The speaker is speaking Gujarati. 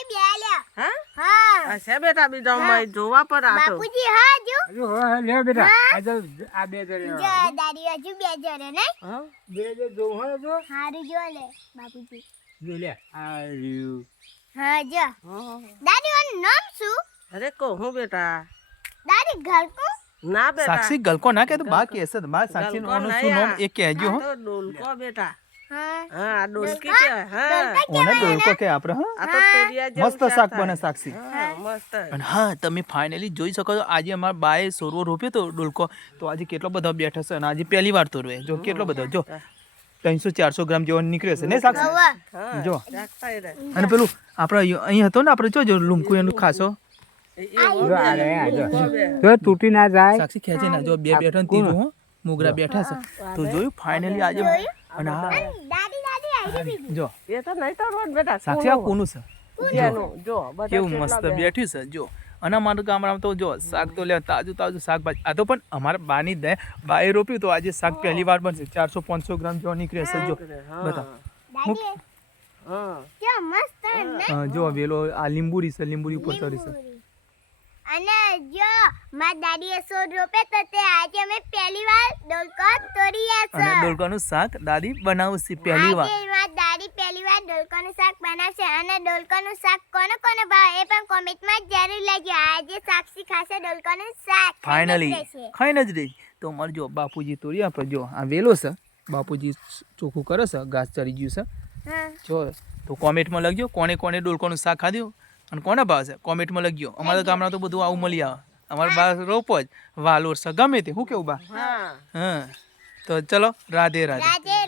આજે બેલ્યા હા હા છે બેટા બીજો મય જોવા પર આતો બાપુજી હા જો લે બેટા આજે આ બે જણ જો દાદી હજુ બે જણ ને હા બે જે જો હો જો હારું જો લે બાપુજી જો લે આ રહ્યું હા જો દાદી વાનું નામ શું અરે કહું બેટા દાદી ઘર કો ના બેટા સાક્ષી ગલકો ના કહેતો બા કેસે બા સાક્ષી ગલકો નું નહીં શું નામ આ. એ કહેજો આ તો ડોલકો બેટા હા હા ડોલકી કે હા ઓને ડોલકો કે આપણે હા આ તો તોરિયા જેવું મસ્ત શાક થાય. બને સાક્ષી હા મસ્ત અને હા તમે ફાઇનલી જોઈ શકો છો આજે અમારા બાએ સોરવો રોપ્યો તો ડોલકો તો આજે કેટલો બધો બેઠો છે અને આજે પહેલી વાર તો રોવે જો કેટલો બધો જો 300-400 ગ્રામ જેવો નીકળ્યો છે ને સાક્ષી હવા હા જો રાખતા રે અને પેલું આપણે અહીં હતો ને આપણે જો લુમકું એનું ખાસો જો આ રે આ જો જો તૂટી ના જાય સાક્ષી ખેંચે ના જો બે બેઠા ને ત્રીજું હું મોગરા બેઠા છે તો જોયું ફાઇનલી આજે અને હા દાદી દાદી આવી બીજી જો એ તો નહીં તો રોજ બેટા સાક્ષી આ કોનું છે જેનું જો બધા કેવું કેટલા મસ્ત બે. બેઠ્યું છે જો અને અમારું ગામડામાં તો જો શાક તો લે તાજું તાજું શાકભાજી આ તો પણ અમારા બાની દે બાએ રોપ્યું તો આજે શાક પહેલી વાર બનશે 400-500 ગ્રામ જેવો નીકળે છે જો બતા દાદી હા જો મસ્ત ને જો વેલો આ લીંબુરી છે લીંબુરી ઉપર ચડી છે અને જો માર દાદીએ સોડ રોપે તો તે આજે અમે પહેલી વાર ડોલકો તોડીયા છે અને ડોલકાનું શાક દાદી બનાવશે પહેલી વાર આજે માર દાદી પહેલી વાર ડોલકોનું શાક બનાવશે અને ડોલકોનું શાક કોને કોને ભાવે એ પણ કોમેન્ટમાં જરૂર લખજો આજે સાક્ષી ખાશે ડોલકોનું શાક ફાઇનલી ખાઈને જ રહી તો અમારે જો બાપુજી તોડી આપે જો આ વેલો છે બાપુજી ચોખ્ખું કરે છે ઘાસ ચડી ગયું છે હા જો તો કોમેન્ટમાં લખજો કોને કોને ડોલકાનું શાક ખાધું અને કોને ભાવશે કોમેન્ટમાં લખજો અમારા ગામમાં તો બધું આવું મળી આવે અમારા બા રોપો જ વાલોર છે ગમે તે શું કેવું બા હા હા તો ચલો રાધે રાધે રાધે